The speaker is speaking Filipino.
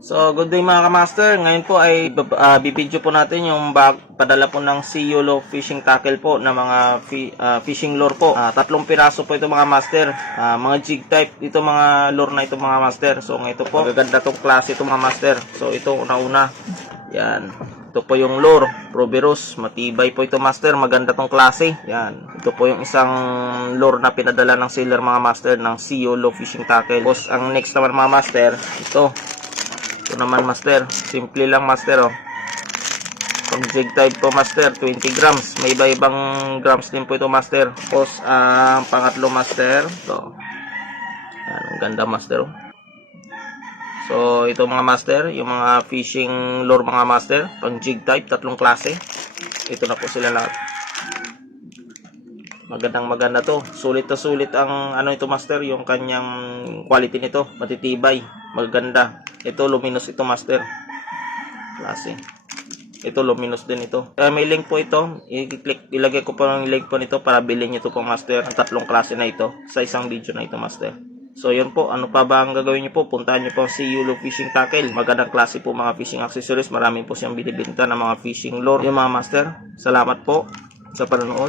So, good day mga kamaster. Ngayon po ay bibidyo po natin yung padala po ng CU fishing tackle po na mga fishing lure po. Tatlong piraso po ito mga master. Mga jig type ito mga lure na ito mga master. So, ngayon po, magaganda tong klase ito mga master. So, ito una-una. Yan. Ito po yung lure, Proberus. Matibay po ito master. Maganda tong klase. Yan. Ito po yung isang lure na pinadala ng seller mga master ng CU fishing tackle. Tapos, ang next naman mga master, ito naman master, simple lang master pang jig type po master, 20 grams, may iba-ibang grams din po ito master. Tapos ang pangatlo master, ito yan, ang ganda master. So ito mga master, yung mga fishing lure mga master, pang jig type, tatlong klase. Ito na po sila lahat. Maganda to, sulit na sulit ang ito master, yung kanyang quality nito, matitibay, maganda. Ito luminous ito master, klase. Ito luminous din ito. May link po ito, i-click, ilagay ko po yung link po nito para bilhin nyo ito po master, ang tatlong klase na ito sa isang video na ito master. So yun po, ano pa ba ang gagawin nyo po? Puntahan nyo po si CU Fishing Tackle. Magandang klase po mga fishing accessories, marami po siyang binibenta ng mga fishing lure yung mga master. Salamat po sa panonood.